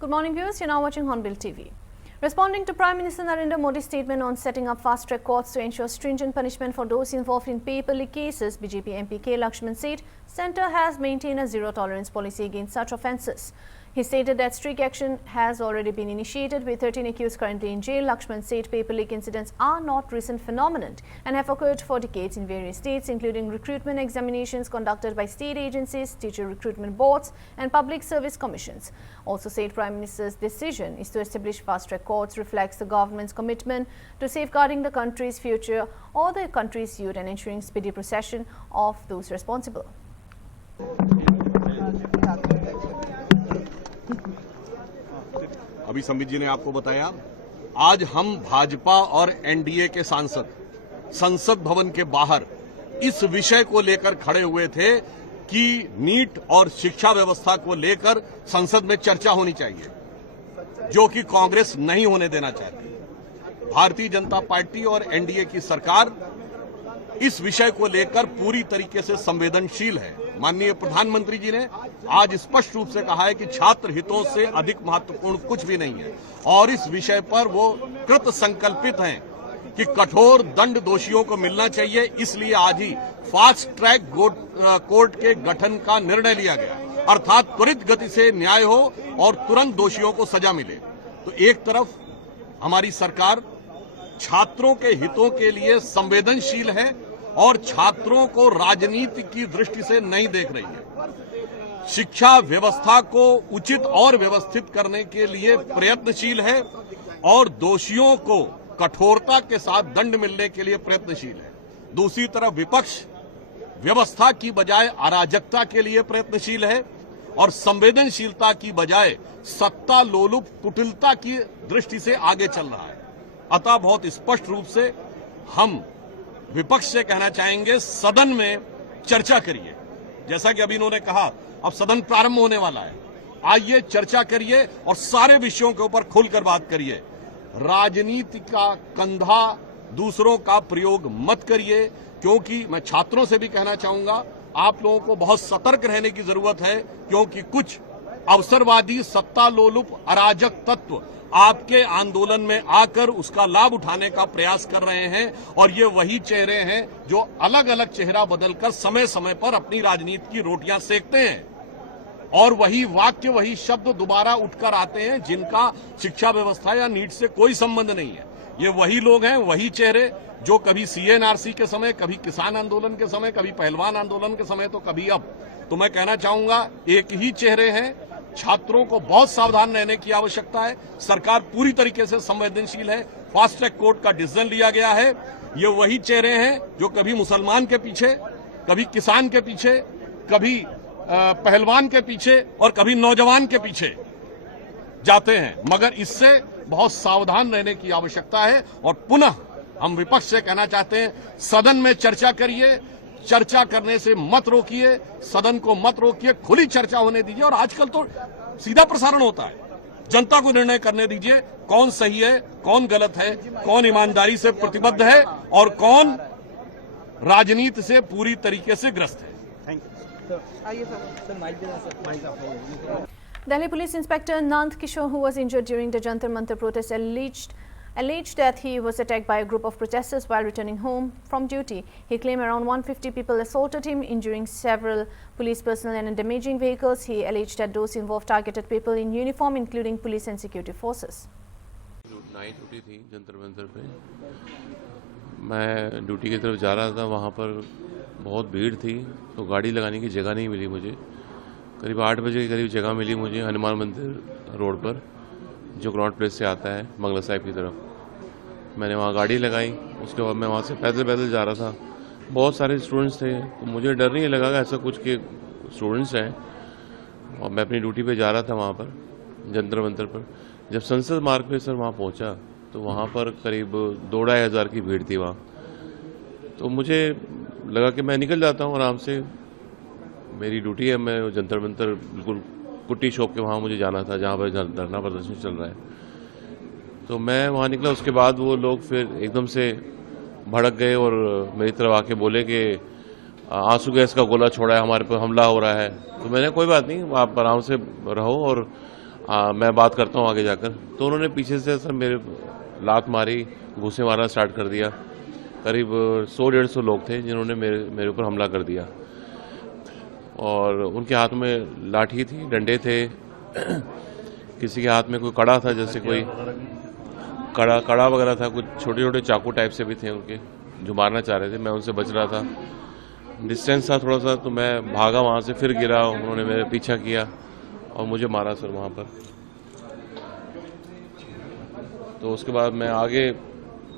Good morning, viewers. You're now watching Hornbill TV. Responding to Prime Minister Narendra Modi's statement on setting up fast-track courts to ensure stringent punishment for those involved in paper leak cases, BJP MP K. Lakshman said Centre has maintained a zero-tolerance policy against such offences. He stated that strict action has already been initiated with 13 accused currently in jail. Lakshman said paper leak incidents are not recent phenomenon and have occurred for decades in various states, including recruitment examinations conducted by state agencies, teacher recruitment boards and public service commissions. Also said Prime Minister's decision is to establish fast-track courts reflects the government's commitment to safeguarding the country's future or the country's youth and ensuring speedy procession of those responsible. अभी संबित जी ने आपको बताया, आज हम भाजपा और NDA के सांसद संसद भवन के बाहर इस विषय को लेकर खड़े हुए थे कि नीट और शिक्षा व्यवस्था को लेकर संसद में चर्चा होनी चाहिए, जो कि कांग्रेस नहीं होने देना चाहती। भारतीय जनता पार्टी और एनडीए की सरकार इस विषय को लेकर पूरी तरीके से संवेदनशील है। माननीय प्रधानमंत्री जी ने आज स्पष्ट रूप से कहा है कि छात्र हितों से अधिक महत्वपूर्ण कुछ भी नहीं है और इस विषय पर वो कृत संकल्पित हैं कि कठोर दंड दोषियों को मिलना चाहिए। इसलिए आज ही फास्ट ट्रैक कोर्ट के गठन का निर्णय लिया गया, अर्थात त्वरित गति से न्याय हो और तुरंत दोषियों को सजा मिले। तो एक तरफ हमारी सरकार छात्रों के हितों के लिए संवेदनशील है और छात्रों को राजनीति की दृष्टि से नहीं देख रही है। शिक्षा व्यवस्था को उचित और व्यवस्थित करने के लिए प्रयत्नशील है और दोषियों को कठोरता के साथ दंड मिलने के लिए प्रयत्नशील है। दूसरी तरफ विपक्ष व्यवस्था की बजाय अराजकता के लिए प्रयत्नशील है और संवेदनशीलता की बजाय सत्ता लोलुप कुटिलता की दृष्टि से आगे चल रहा है। अतः बहुत स्पष्ट रूप से हम विपक्ष से कहना चाहेंगे, सदन में चर्चा करिए। जैसा कि अभी इन्होंने कहा, अब सदन प्रारंभ होने वाला है, आइए चर्चा करिए और सारे विषयों के ऊपर खुलकर बात करिए। राजनीति का कंधा दूसरों का प्रयोग मत करिए, क्योंकि मैं छात्रों से भी कहना चाहूंगा, आप लोगों को बहुत सतर्क रहने की जरूरत है, क्योंकि कुछ अवसरवादी सत्ता लोलुप अराजक तत्व आपके आंदोलन में आकर उसका लाभ उठाने का प्रयास कर रहे हैं और ये वही चेहरे हैं जो अलग अलग चेहरा बदलकर समय समय पर अपनी राजनीति की रोटियां सेकते हैं और वही वाक्य वही शब्द दोबारा उठकर आते हैं जिनका शिक्षा व्यवस्था या नीट से कोई संबंध नहीं है। ये वही लोग हैं, वही चेहरे जो कभी सीएनआरसी के समय, कभी किसान आंदोलन के समय, कभी पहलवान आंदोलन के समय, तो कभी अब। तो मैं कहना चाहूंगा, एक ही चेहरे हैं। छात्रों को बहुत सावधान रहने की आवश्यकता है। सरकार पूरी तरीके से संवेदनशील है। फास्ट ट्रैक कोर्ट का डिसीजन लिया गया है। ये वही चेहरे हैं जो कभी मुसलमान के पीछे, कभी किसान के पीछे, कभी पहलवान के पीछे और कभी नौजवान के पीछे जाते हैं, मगर इससे बहुत सावधान रहने की आवश्यकता है। और पुनः हम विपक्ष से कहना चाहते हैं, सदन में चर्चा करिए, चर्चा करने से मत रोकिए, सदन को मत रोकिए, खुली चर्चा होने दीजिए। और आजकल तो सीधा प्रसारण होता है, जनता को निर्णय करने दीजिए कौन सही है, कौन गलत है, कौन ईमानदारी से प्रतिबद्ध है और कौन राजनीति से पूरी तरीके से ग्रस्त है। Delhi Police Inspector Nand Kishore, who was injured during the Jantar Mantar protest, alleged that he was attacked by a group of protesters while returning home from duty. He claimed around 150 people assaulted him, injuring several police personnel and damaging vehicles. He alleged that those involved targeted people in uniform, including police and security forces. Night duty थी जंतर मंतर पे। मैं duty की तरफ जा रहा था, वहाँ पर बहुत भीड़ थी तो गाड़ी लगाने की जगह नहीं मिली मुझे। करीब 8 बजे के करीब जगह मिली मुझे हनुमान मंदिर रोड पर, जो ग्राउंड प्लेस से आता है मंगला साहिब की तरफ। मैंने वहाँ गाड़ी लगाई, उसके बाद मैं वहाँ से पैदल जा रहा था। बहुत सारे स्टूडेंट्स थे तो मुझे डर नहीं लगा ऐसा कुछ कि स्टूडेंट्स हैं, और मैं अपनी ड्यूटी पे जा रहा था वहाँ पर जंतर मंतर पर। जब संसद मार्ग पे सर वहाँ पहुँचा तो वहाँ पर करीब 2-2.5 हज़ार की भीड़ थी वहाँ। तो मुझे लगा कि मैं निकल जाता हूँ आराम से, मेरी ड्यूटी है, मैं जंतर मंतर बिल्कुल कुट्टी शॉप के वहाँ मुझे जाना था जहाँ पर धरना प्रदर्शन चल रहा है। तो मैं वहाँ निकला, उसके बाद वो लोग फिर एकदम से भड़क गए और मेरी तरफ आके बोले कि आंसू गैस का गोला छोड़ा है, हमारे पर हमला हो रहा है। तो मैंने कोई बात नहीं, आप आराम से रहो और हाँ, मैं बात करता हूँ आगे जाकर। तो उन्होंने पीछे से सर मेरे लात मारी, घूंसे मारना स्टार्ट कर दिया। करीब 100-150 लोग थे जिन्होंने मेरे ऊपर हमला कर दिया और उनके हाथ में लाठी थी, डंडे थे, किसी के हाथ में कोई कड़ा था, जैसे कोई कड़ा वगैरह था, कुछ छोटे छोटे चाकू टाइप से भी थे उनके, जो मारना चाह रहे थे। मैं उनसे बच रहा था, डिस्टेंस था थोड़ा सा, तो मैं भागा वहाँ से, फिर गिरा, उन्होंने मेरा पीछा किया और मुझे मारा सर वहाँ पर। तो उसके बाद मैं आगे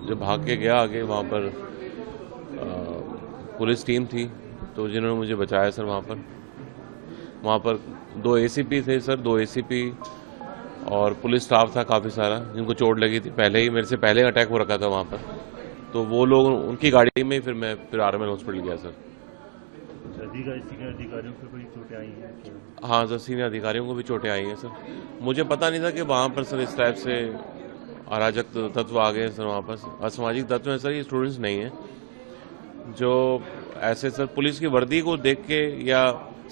जब भाग के गया आगे, वहाँ पर पुलिस टीम थी तो जिन्होंने मुझे बचाया सर। वहाँ पर 2 ACP थे सर, 2 ACP और पुलिस स्टाफ था काफ़ी सारा, जिनको चोट लगी थी। पहले ही मेरे से पहले अटैक हो रखा था वहाँ पर, तो वो लोग उनकी गाड़ी में फिर मैं RML हॉस्पिटल गया सर। अधिकारियों को कोई चोटें आई हैं? हाँ सर, सीनियर अधिकारियों को भी चोटें आई हैं सर। मुझे पता नहीं था कि वहाँ पर सर इस टाइप से अराजक तत्व आ गए सर। वहाँ पर असामाजिक तत्व हैं सर, ये स्टूडेंट्स नहीं हैं जो ऐसे सर पुलिस की वर्दी को देख के, या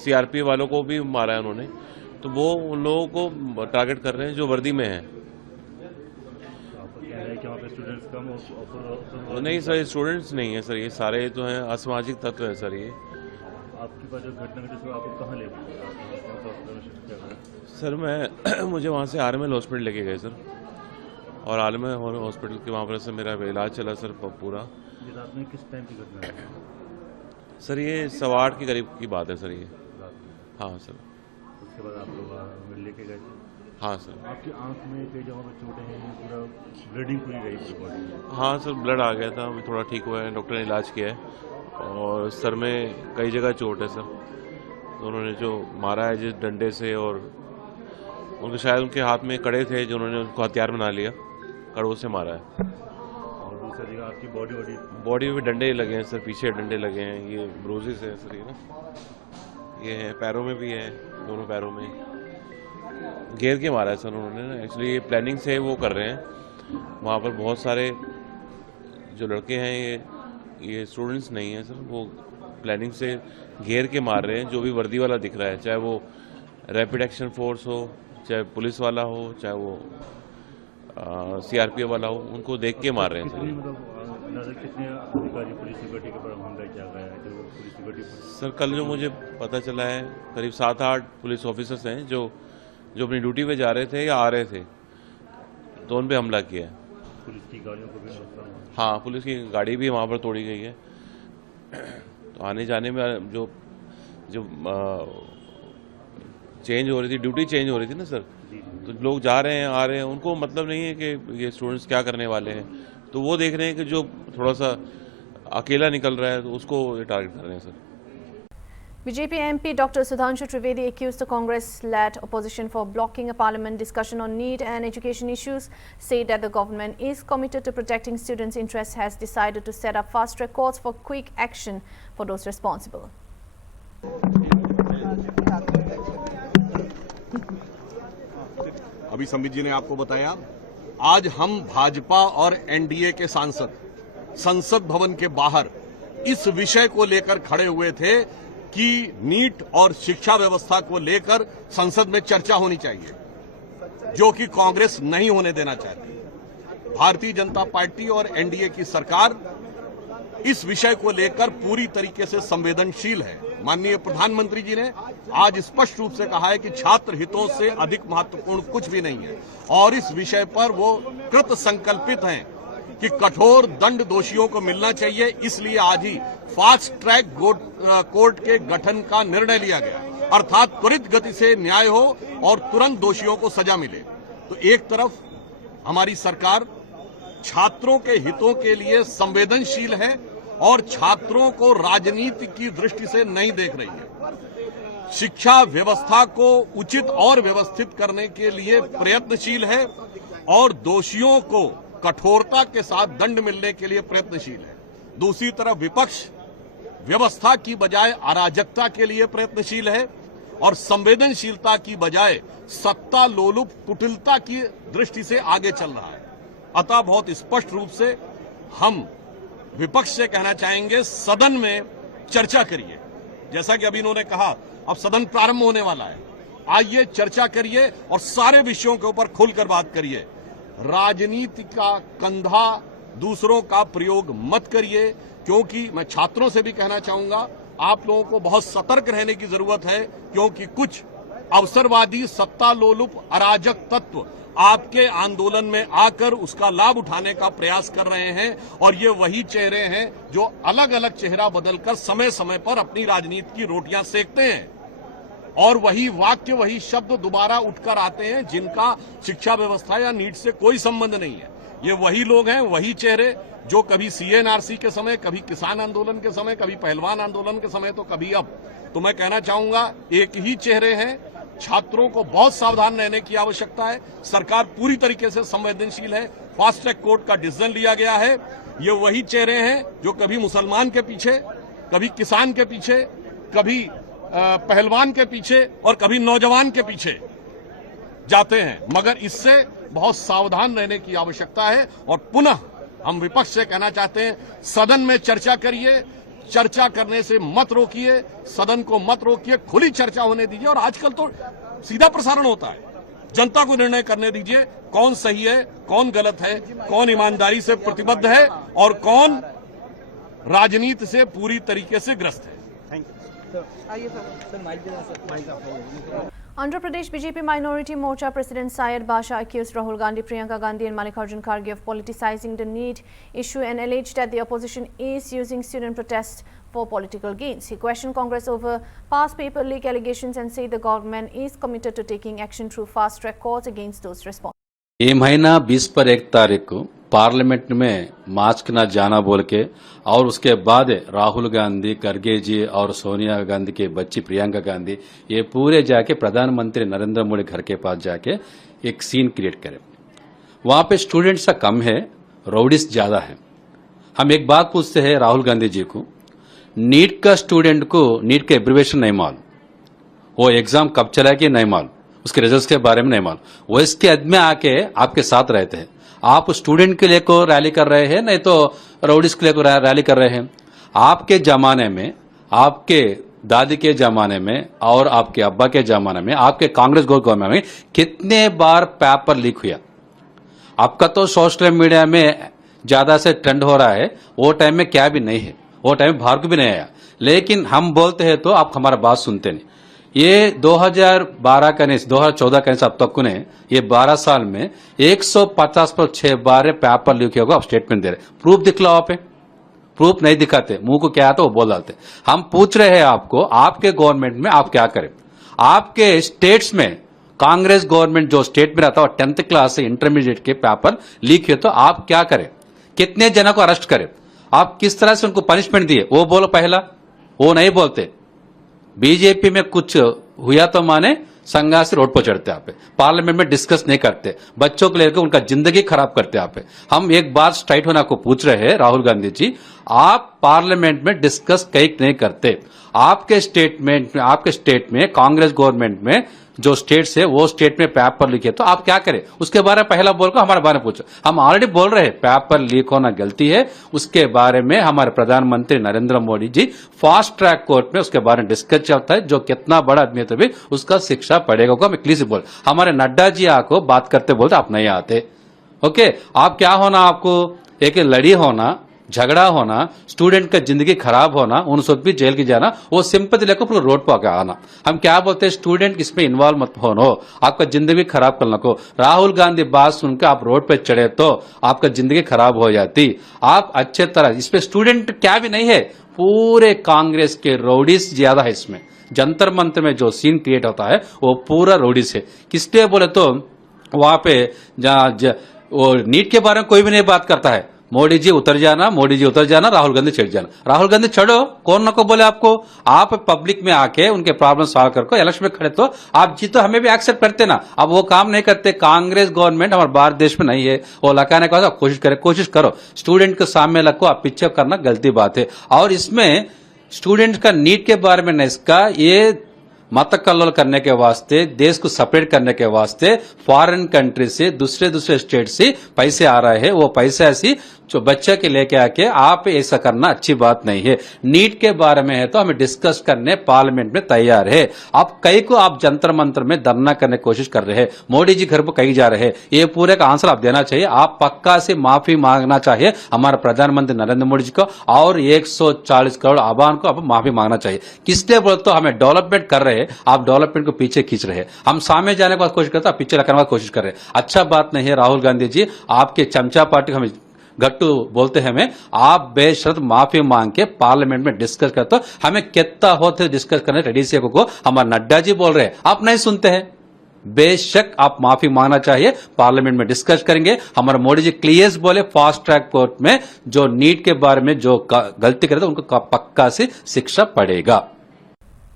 CRP वालों को भी मारा है उन्होंने, तो वो उन लोगों को टारगेट कर रहे हैं जो वर्दी में हैं। नहीं सर, स्टूडेंट्स नहीं है सर, ये सारे जो हैं असामाजिक तत्व हैं सर। ये आपके पास जो घटना घटी आपको कहाँ ले गए सर? मुझे वहाँ से RML हॉस्पिटल लेके गए सर, और RML हॉस्पिटल के वहाँ पर से मेरा इलाज चला सर पूरा। ये रात में किस टाइम की घटना है सर? ये 8:15 के करीब की बात है सर ये। हाँ सर। उसके बाद आप लोग लेके गए थे? हाँ सर। आपकी आंख में कई जगहों पर चोटें हैं, पूरा ब्लीडिंग पूरी गई पूरी बॉडी में? हाँ सर, ब्लड आ गया था, अभी थोड़ा ठीक हुआ है, डॉक्टर ने इलाज किया है। और सर में कई जगह चोट है सर। तो उन्होंने जो मारा है जिस डंडे से, और उनके शायद उनके हाथ में कड़े थे जो उन्होंने उनको हथियार बना लिया, कड़ों से मारा है। और दूसरी जगह आपकी बॉडी में डंडे लगे हैं सर, पीछे डंडे लगे हैं। ये ब्रूजेस है सर, ये ना, ये है, पैरों में भी है, दोनों पैरों में घेर के मारा है सर उन्होंने ना। एक्चुअली ये प्लानिंग से वो कर रहे हैं। वहाँ पर बहुत सारे जो लड़के हैं, ये स्टूडेंट्स नहीं हैं सर, वो प्लानिंग से घेर के मार रहे हैं जो भी वर्दी वाला दिख रहा है, चाहे वो रैपिड एक्शन फोर्स हो, चाहे पुलिस वाला हो, चाहे वो CRP वाला हो, उनको देख के मार रहे हैं कितने अधिकारी पुलिस सिक्योरिटी के ऊपर हमला किया गया है? जो पुलिस सिक्योरिटी सर, कल जो मुझे पता चला है करीब 7-8 पुलिस ऑफिसर्स हैं जो अपनी ड्यूटी पे जा रहे थे या आ रहे थे, तो उन पे हमला किया है। पुलिस की गाड़ियों को भी नुकसान हुआ? हाँ, पुलिस की गाड़ी भी वहाँ पर तोड़ी गई है। तो आने जाने में जो चेंज हो रही थी, ड्यूटी चेंज हो रही थी ना सर, तो लोग जा रहे हैं आ रहे हैं, उनको मतलब नहीं है कि ये स्टूडेंट्स क्या करने वाले हैं, तो वो देख रहे हैं कि जो थोड़ा सा अकेला निकल रहा है तो उसको टारगेट कर रहे हैं sir. BJP MP Dr. Sudhanshu Trivedi accused the Congress-led opposition for blocking a parliament discussion on NEET and education issues, said that the government is committed to protecting students' interests, has decided to set up fast-track courts for quick action for those responsible. अभी संबित जी ने आपको बताया, आज हम भाजपा और NDA के सांसद संसद भवन के बाहर इस विषय को लेकर खड़े हुए थे कि नीट और शिक्षा व्यवस्था को लेकर संसद में चर्चा होनी चाहिए, जो कि कांग्रेस नहीं होने देना चाहती। भारतीय जनता पार्टी और NDA की सरकार इस विषय को लेकर पूरी तरीके से संवेदनशील है। माननीय प्रधानमंत्री जी ने आज स्पष्ट रूप से कहा है कि छात्र हितों से अधिक महत्वपूर्ण कुछ भी नहीं है, और इस विषय पर वो कृत संकल्पित हैं कि कठोर दंड दोषियों को मिलना चाहिए। इसलिए आज ही फास्ट ट्रैक कोर्ट के गठन का निर्णय लिया गया, अर्थात त्वरित गति से न्याय हो और तुरंत दोषियों को सजा मिले। तो एक तरफ हमारी सरकार छात्रों के हितों के लिए संवेदनशील है और छात्रों को राजनीति की दृष्टि से नहीं देख रही है। शिक्षा व्यवस्था को उचित और व्यवस्थित करने के लिए प्रयत्नशील है और दोषियों को कठोरता के साथ दंड मिलने के लिए प्रयत्नशील है। दूसरी तरफ विपक्ष व्यवस्था की बजाय अराजकता के लिए प्रयत्नशील है और संवेदनशीलता की बजाय सत्ता लोलुप कुटिलता की दृष्टि से आगे चल रहा है। अतः बहुत स्पष्ट रूप से हम विपक्ष से कहना चाहेंगे, सदन में चर्चा करिए। जैसा कि अभी इन्होंने कहा, अब सदन प्रारंभ होने वाला है, आइए चर्चा करिए और सारे विषयों के ऊपर खुलकर बात करिए। राजनीति का कंधा दूसरों का प्रयोग मत करिए, क्योंकि मैं छात्रों से भी कहना चाहूंगा, आप लोगों को बहुत सतर्क रहने की जरूरत है, क्योंकि कुछ अवसरवादी सत्ता लोलुप अराजक तत्व आपके आंदोलन में आकर उसका लाभ उठाने का प्रयास कर रहे हैं। और ये वही चेहरे हैं जो अलग अलग चेहरा बदलकर समय समय पर अपनी राजनीति की रोटियां सेकते हैं, और वही वाक्य वही शब्द दोबारा उठकर आते हैं जिनका शिक्षा व्यवस्था या नीट से कोई संबंध नहीं है। ये वही लोग हैं, वही चेहरे जो कभी सीएनआरसी के समय, कभी किसान आंदोलन के समय, कभी पहलवान आंदोलन के समय, तो कभी अब। तो मैं कहना चाहूंगा, एक ही चेहरे हैं। छात्रों को बहुत सावधान रहने की आवश्यकता है। सरकार पूरी तरीके से संवेदनशील है। फास्ट ट्रैक कोर्ट का डिसीजन लिया गया है। ये वही चेहरे हैं जो कभी मुसलमान के पीछे, कभी किसान के पीछे, कभी पहलवान के पीछे और कभी नौजवान के पीछे जाते हैं। मगर इससे बहुत सावधान रहने की आवश्यकता है। और पुनः हम विपक्ष से कहना चाहते हैं, सदन में चर्चा करिए, चर्चा करने से मत रोकिए, सदन को मत रोकिए, खुली चर्चा होने दीजिए। और आजकल तो सीधा प्रसारण होता है, जनता को निर्णय करने दीजिए कौन सही है, कौन गलत है, कौन ईमानदारी से प्रतिबद्ध है और कौन राजनीति से पूरी तरीके से ग्रस्त है। Andhra Pradesh BJP Minority Morcha President Syed Basha accused Rahul Gandhi, Priyanka Gandhi and Mallikarjun Kharge of politicizing the NEET issue and alleged that the opposition is using student protests for political gains. He questioned Congress over past paper leak allegations and said the government is committed to taking action through fast-track courts against those responsible. ये महीना 20 पर 1 तारीख को parliament में मार्च न जाना बोल के, और उसके बाद राहुल गांधी, खरगे जी और सोनिया गांधी की बच्ची प्रियंका गांधी ये पूरे जाके प्रधानमंत्री नरेंद्र मोदी घर के पास जाके एक सीन क्रिएट करे। वहां पे स्टूडेंट्स का कम है, राउडीज ज्यादा है। हम एक बात पूछते हैं राहुल गांधी जी को, नीट का स्टूडेंट को नीट का एब्रिविएशन नहीं मालूम, वो एग्जाम कब चला कि नहीं मालूम, उसके रिजल्ट्स के बारे में नहीं मालूम, वो इसके हद में आके आपके साथ रहते हैं। आप स्टूडेंट के लिए को रैली कर रहे हैं, नहीं तो राउडीज के लिए को रैली कर रहे हैं। आपके जमाने में, आपके दादी के जमाने में और आपके अब्बा के जमाने में, आपके कांग्रेस गवर्नमेंट में कितने बार पेपर लीक हुआ। आपका तो सोशल मीडिया में ज्यादा से ट्रेंड हो रहा है, वो टाइम में क्या भी नहीं है, वो टाइम में बाहर को भी नहीं आया। लेकिन हम बोलते हैं तो आप हमारा बात सुनते नहीं। ये 2012 का नहीं, 2014 का नहीं, अब तक ने ये 12 साल में 150 पर 6 बार पेपर लीक होगा। आप स्टेटमेंट दे रहे, प्रूफ दिखलाओ। आप प्रूफ नहीं दिखाते, मुंह को क्या आता वो बोल डालते। हम पूछ रहे हैं आपको, आपके गवर्नमेंट में आप क्या करें। आपके स्टेट्स में कांग्रेस गवर्नमेंट जो स्टेट में रहता है 10th क्लास से इंटरमीडिएट के पेपर लीक है, तो आप क्या करें, कितने जनों को अरेस्ट करें, आप किस तरह से उनको पनिशमेंट दिए, वो बोलो पहला। वो नहीं बोलते। बीजेपी में कुछ हुआ तो माने संघा से रोड पर चढ़ते आप, पार्लियामेंट में डिस्कस नहीं करते, बच्चों को लेकर उनका जिंदगी खराब करते आप। हम एक बात स्ट्राइट होना को पूछ रहे हैं राहुल गांधी जी, आप पार्लियामेंट में डिस्कस कहीं नहीं करते। आपके स्टेट में कांग्रेस गवर्नमेंट में जो स्टेट्स है वो स्टेट में पेपर लीक है, तो आप क्या करें उसके बारे में पहला बोल को हमारे बारे में पूछो। हम ऑलरेडी बोल रहे हैं पेपर लीक होना गलती है, उसके बारे में हमारे प्रधानमंत्री Narendra Modi ji fast track court में उसके बारे में डिस्कस चलता है। जो कितना बड़ा आदमी है तो भी उसका शिक्षा पड़ेगा को मैं क्लियर से बोल। हमारे नड्डा जी आपको बात करते बोलते आप नहीं आते। ओके, आप क्या होना, आपको एक लड़ी होना, झगड़ा होना, स्टूडेंट का जिंदगी खराब होना, उन सब भी जेल की जाना, वो सिंपैथी लेकर पूरे रोड पर आना। हम क्या बोलते हैं, स्टूडेंट इसमें इन्वॉल्व मत होना, आपका जिंदगी खराब करना को। राहुल गांधी बात सुनकर आप रोड पे चढ़े तो आपका जिंदगी खराब हो जाती। आप अच्छे तरह, इसमें स्टूडेंट क्या भी नहीं है, पूरे कांग्रेस के राउडीज ज्यादा है। इसमें जंतर मंतर में जो सीन क्रिएट होता है वो पूरा राउडीज है। किस लिए बोले तो वहां पे वो नीट के बारे में कोई भी नहीं बात करता है। मोदी जी उतर जाना, मोदी जी उतर जाना, राहुल गांधी चढ़ जाना। राहुल गांधी चढ़ो, कौन न को बोले आपको। आप पब्लिक में आके उनके प्रॉब्लम सॉल्व करको, इलेक्शन में खड़े तो आप जीतो, हमें भी एक्सेप्ट करते ना। अब वो काम नहीं करते। कांग्रेस गवर्नमेंट हमारे भारत देश में नहीं है, वो लगाने का कोशिश करो। स्टूडेंट के सामने लगो, आप पीछे करना गलती बात है। और इसमें स्टूडेंट का नीट के बारे में नहीं, इसका ये मत कल्लोल करने के वास्ते, देश को सेपरेट करने के वास्ते फॉरेन कंट्री से, दूसरे स्टेट से पैसे आ रहे हैं। वो पैसे ऐसी जो बच्चे के लेके आके आप ऐसा करना अच्छी बात नहीं है। नीट के बारे में है तो हमें डिस्कस करने पार्लियामेंट में तैयार है। आप कई को आप जंतर मंतर में धरना करने की कोशिश कर रहे हैं, मोदी जी घर पर कहीं जा रहे हैं, ये पूरे का आंसर आप देना चाहिए। आप पक्का से माफी मांगना चाहिए हमारे प्रधानमंत्री नरेंद्र मोदी जी को और 140 करोड़ आबाद को आप माफी मांगना चाहिए। किसलिए बोलते तो हमें डेवलपमेंट कर रहे हैं, आप डेवलपमेंट को पीछे खींच रहे हैं। हम सामने जाने की कोशिश करते हैं, पीछे रखने की कोशिश कर रहे हैं। अच्छा बात नहीं है राहुल गांधी जी, आपके चमचा पार्टी हमें गट्टू बोलते हैं। हमें आप बेशर्त माफी मांग के पार्लियामेंट में डिस्कस करते हो, हमें कितना होते डिस्कस करने रेडी से को हमारे नड्डा जी बोल रहे हैं, आप नहीं सुनते हैं। बेशक आप माफी मांगना चाहिए, पार्लियामेंट में डिस्कस करेंगे। हमारे मोदी जी क्लियर बोले फास्ट ट्रैक कोर्ट में जो नीट के बारे में जो गलती करे तो उनको पक्का से शिक्षा पड़ेगा।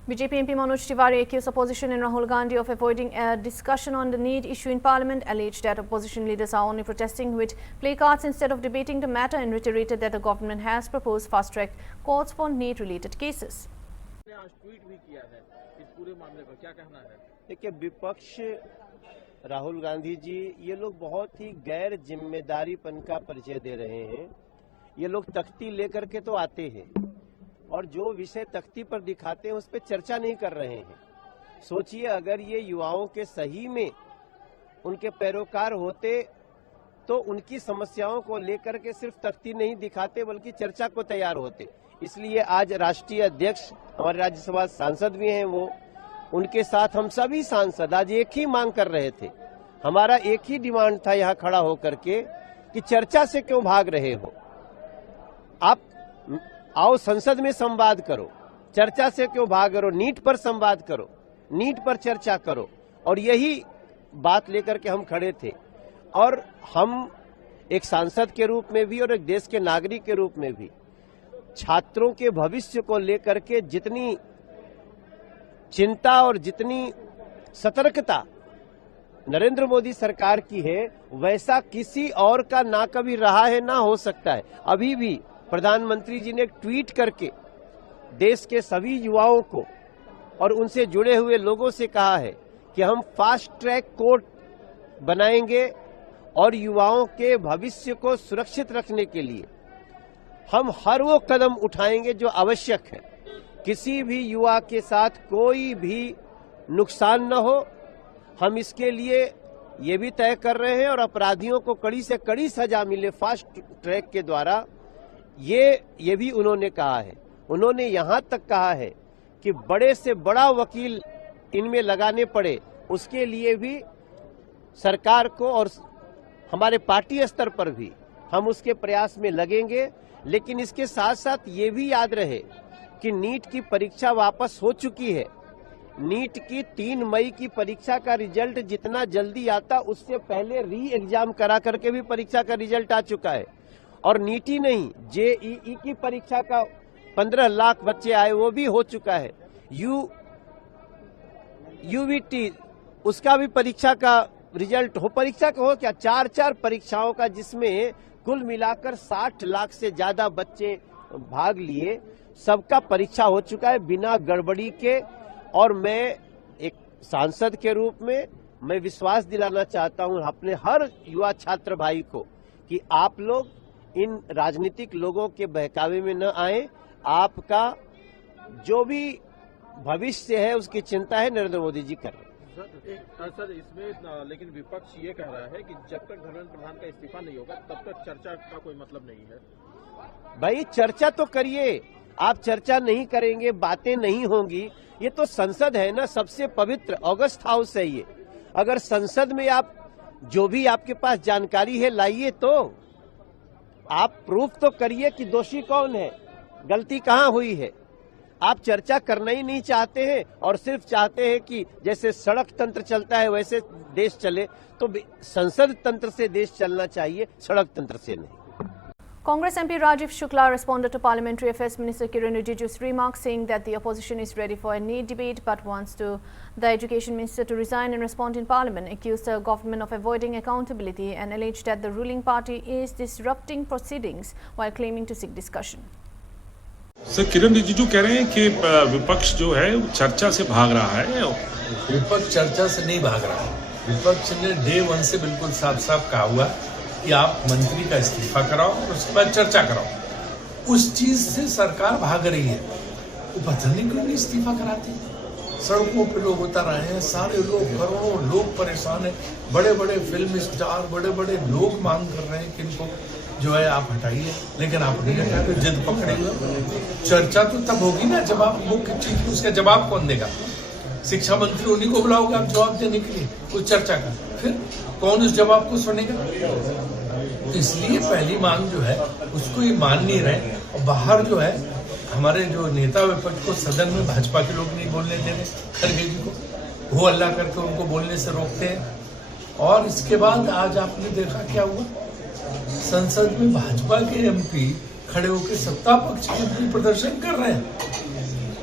BJP MP Manoj Tiwari accused opposition and Rahul Gandhi of avoiding a discussion on the need issue in parliament, alleged that opposition leaders are only protesting with placards instead of debating the matter, and reiterated that the government has proposed fast-track courts for need-related cases. आज tweet भी किया है इस पूरे मामले पर, क्या कहना है? देखिए, विपक्ष राहुल गांधी जी ये लोग बहुत ही गैर जिम्मेदारीपन का परिचय दे रहे हैं। ये लोग तख्ती लेकर के तो आते हैं और जो विषय तख्ती पर दिखाते हैं उस पर चर्चा नहीं कर रहे हैं। सोचिए, अगर ये युवाओं के सही में उनके पैरोकार होते तो उनकी समस्याओं को लेकर के सिर्फ तख्ती नहीं दिखाते बल्कि चर्चा को तैयार होते। इसलिए आज राष्ट्रीय अध्यक्ष हमारे राज्यसभा सांसद भी हैं, वो उनके साथ हम सभी सांसद आज एक ही मांग कर रहे थे। हमारा एक ही डिमांड था यहाँ खड़ा होकर के कि चर्चा से क्यों भाग रहे हो, आप आओ संसद में संवाद करो, चर्चा से क्यों भाग रहे हो, नीट पर संवाद करो, नीट पर चर्चा करो। और यही बात लेकर के हम खड़े थे। और हम एक सांसद के रूप में भी और एक देश के नागरिक के रूप में भी छात्रों के भविष्य को लेकर के जितनी चिंता और जितनी सतर्कता नरेंद्र मोदी सरकार की है, वैसा किसी और का ना कभी रहा है ना हो सकता है। अभी भी प्रधानमंत्री जी ने एक ट्वीट करके देश के सभी युवाओं को और उनसे जुड़े हुए लोगों से कहा है कि हम फास्ट ट्रैक कोर्ट बनाएंगे और युवाओं के भविष्य को सुरक्षित रखने के लिए हम हर वो कदम उठाएंगे जो आवश्यक है। किसी भी युवा के साथ कोई भी नुकसान न हो, हम इसके लिए ये भी तय कर रहे हैं और अपराधियों को कड़ी से कड़ी सजा मिले फास्ट ट्रैक के द्वारा, ये भी उन्होंने कहा है। उन्होंने यहां तक कहा है कि बड़े से बड़ा वकील इनमें लगाने पड़े, उसके लिए भी सरकार को और हमारे पार्टी स्तर पर भी हम उसके प्रयास में लगेंगे। लेकिन इसके साथ साथ ये भी याद रहे कि नीट की परीक्षा वापस हो चुकी है। नीट की 3 मई की परीक्षा का रिजल्ट जितना जल्दी आता उससे पहले री एग्जाम करा करके भी परीक्षा का रिजल्ट आ चुका है। और नीट ही नहीं, जेईई की परीक्षा का 15 लाख बच्चे आए वो भी हो चुका है। यूवीटी उसका भी परीक्षा का रिजल्ट हो, परीक्षा का हो क्या 4 परीक्षाओं का, जिसमें कुल मिलाकर 60 लाख से ज्यादा बच्चे भाग लिए, सबका परीक्षा हो चुका है बिना गड़बड़ी के। और मैं एक सांसद के रूप में मैं विश्वास दिलाना चाहता हूं अपने हर युवा छात्र भाई को कि आप लोग इन राजनीतिक लोगों के बहकावे में न आए। आपका जो भी भविष्य है उसकी चिंता है नरेंद्र मोदी जी कर रहे हैं। सर इसमें लेकिन विपक्ष ये कह रहा है कि जब तक धर्मेंद्र प्रधान का इस्तीफा नहीं होगा तब तक चर्चा का कोई मतलब नहीं है। भाई चर्चा तो करिए, आप चर्चा नहीं करेंगे, बातें नहीं होंगी। ये तो संसद है ना, सबसे पवित्र ऑगस्ट हाउस है ये। अगर संसद में आप जो भी आपके पास जानकारी है लाइए, तो आप प्रूफ तो करिए कि दोषी कौन है, गलती कहां हुई है। आप चर्चा करना ही नहीं चाहते हैं और सिर्फ चाहते हैं कि जैसे सड़क तंत्र चलता है वैसे देश चले, तो संसद तंत्र से देश चलना चाहिए, सड़क तंत्र से नहीं। Congress MP Rajiv Shukla responded to Parliamentary Affairs Minister Kiren Rijiju's remarks, saying that the opposition is ready for a need debate but wants the Education Minister to resign and respond in Parliament, accused the government of avoiding accountability and alleged that the ruling party is disrupting proceedings while claiming to seek discussion. Sir, Kiren Rijiju कह रहे हैं कि विपक्ष जो है चर्चा से भाग रहा है। विपक्ष चर्चा से नहीं भाग रहा है। विपक्ष ने डे 1 से बिल्कुल साफ साफ कहा हुआ कि आप मंत्री का इस्तीफा कराओ और उसके बाद चर्चा कराओ। उस चीज से सरकार भाग रही है। वो पता नहीं क्यों नहीं इस्तीफा कराती। सड़कों पे लोग उतर रहे हैं, सारे लोग, करोड़ों लोग परेशान हैं। बड़े बड़े फिल्म स्टार, बड़े बड़े लोग मांग कर रहे हैं कि इनको जो है आप हटाइए, लेकिन आप नहीं हटाए तो जिद पकड़े हुए। चर्चा तो तब होगी ना जब आप मुख्य चीज, उसका जवाब कौन देगा? शिक्षा मंत्री उन्हीं को बुलाओगे आप जवाब देने के लिए उस चर्चा का, फिर कौन उस जवाब को सुनेगा? इसलिए पहली मांग जो है उसको ये मान नहीं रहे। और बाहर जो है हमारे जो नेता विपक्ष को सदन में भाजपा के लोग नहीं बोलने दे रहे, खड़गे जी को वो हल्ला करके उनको बोलने से रोकते हैं। और इसके बाद आज आपने देखा क्या हुआ, संसद में भाजपा के एमपी खड़े होकर सत्ता पक्ष के एमपी प्रदर्शन कर रहे हैं,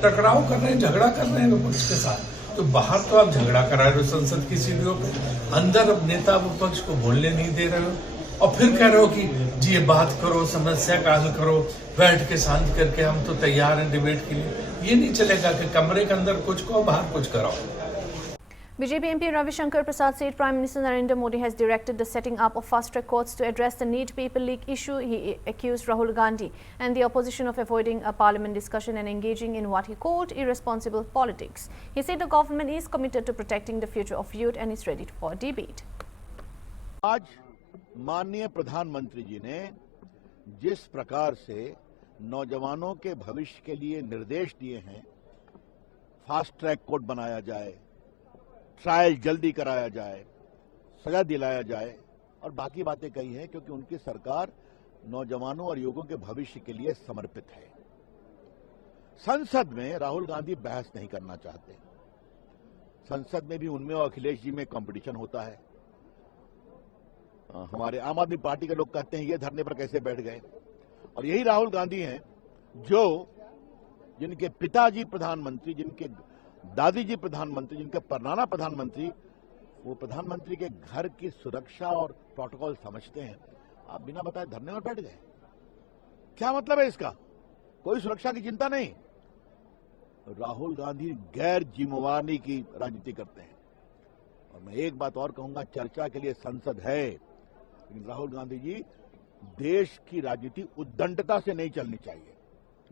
टकराव कर रहे हैं, झगड़ा कर रहे हैं विपक्ष के साथ। तो बाहर तो आप झगड़ा करा रहे हो संसद की सीढ़ियों पे, अंदर अब नेता विपक्ष को बोलने नहीं दे रहे हो और फिर कह रहे हो कि जी ये बात करो, समस्या का हल करो, बैठ के शांत करके हम तो तैयार हैं डिबेट के लिए। ये नहीं चलेगा कि कमरे के अंदर कुछ कहो, बाहर कुछ कराओ। BJP MP Ravi Shankar Prasad said Prime Minister Narendra Modi has directed the setting up of fast-track courts to address the NEET paper leak issue. He accused Rahul Gandhi and the opposition of avoiding a parliament discussion and engaging in what he called irresponsible politics. He said the government is committed to protecting the future of youth and is ready for debate. आज माननीय प्रधानमंत्री जी ने जिस प्रकार से नौजवानों के भविष्य के लिए निर्देश दिए हैं, फास्ट ट्रैक कोर्ट बनाया जाए, ट्रायल जल्दी कराया जाए, सजा दिलाया जाए और बाकी बातें कही हैं, क्योंकि उनकी सरकार नौजवानों और युवकों के भविष्य के लिए समर्पित है। संसद में राहुल गांधी बहस नहीं करना चाहते। संसद में भी उनमें और अखिलेश जी में कंपटीशन होता है। हमारे आम आदमी पार्टी के लोग कहते हैं ये धरने पर कैसे बैठ गए, और यही राहुल गांधी हैं जो जिनके पिताजी प्रधानमंत्री, जिनके दादी जी प्रधानमंत्री, जिनके परनाना प्रधानमंत्री, वो प्रधानमंत्री के घर की सुरक्षा और प्रोटोकॉल समझते हैं। आप बिना बताए धरने में बैठ गए, क्या मतलब है इसका? कोई सुरक्षा की चिंता नहीं। राहुल गांधी गैर जिम्मेवारी की राजनीति करते हैं। और मैं एक बात और कहूंगा, चर्चा के लिए संसद है, लेकिन राहुल गांधी जी देश की राजनीति उद्दंडता से नहीं चलनी चाहिए,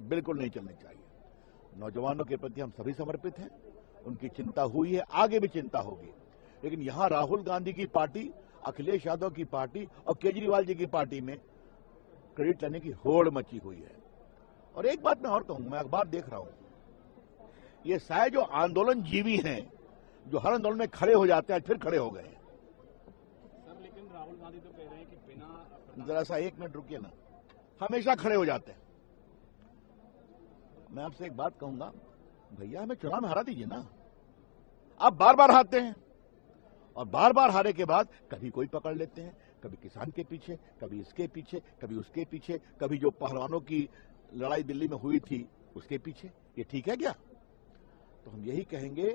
बिल्कुल नहीं चलनी चाहिए। नौजवानों के प्रति हम सभी समर्पित हैं, उनकी चिंता हुई है, आगे भी चिंता होगी। लेकिन यहां राहुल गांधी की पार्टी, अखिलेश यादव की पार्टी और केजरीवाल जी की पार्टी में क्रेडिट लेने की होड़ मची हुई है। और एक बात मैं और कहूंगा, मैं अखबार देख रहा हूं, ये शायद जो आंदोलन जीवी हैं, जो हर आंदोलन में खड़े हो जाते हैं, फिर खड़े हो गए। लेकिन राहुल गांधी तो कह रहे हैं कि बिना, जरा सा एक मिनट रुकिए ना, हमेशा खड़े हो जाते हैं। मैं आपसे एक बात कहूंगा, भैया हमें चुनाव में हरा दीजिए ना। आप बार बार हारते हैं और बार बार हारे के बाद कभी कोई पकड़ लेते हैं, कभी किसान के पीछे, कभी इसके पीछे, कभी उसके पीछे, कभी जो पहलवानों की लड़ाई दिल्ली में हुई थी उसके पीछे। ये ठीक है क्या? तो हम यही कहेंगे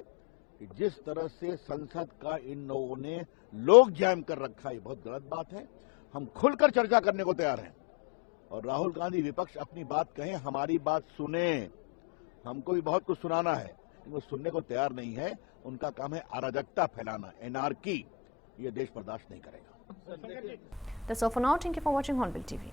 कि जिस तरह से संसद का इन लोगों ने लोग जैम कर रखा है, ये बहुत गलत बात है। हम खुलकर चर्चा करने को तैयार हैं और राहुल गांधी विपक्ष अपनी बात कहें, हमारी बात सुने। हमको भी बहुत कुछ सुनाना है, लेकिन वो सुनने को तैयार नहीं है। उनका काम है अराजकता फैलाना, एनार्की। ये देश बर्दाश्त नहीं करेगा। That's all for now. Thank you for watching Hornbill TV.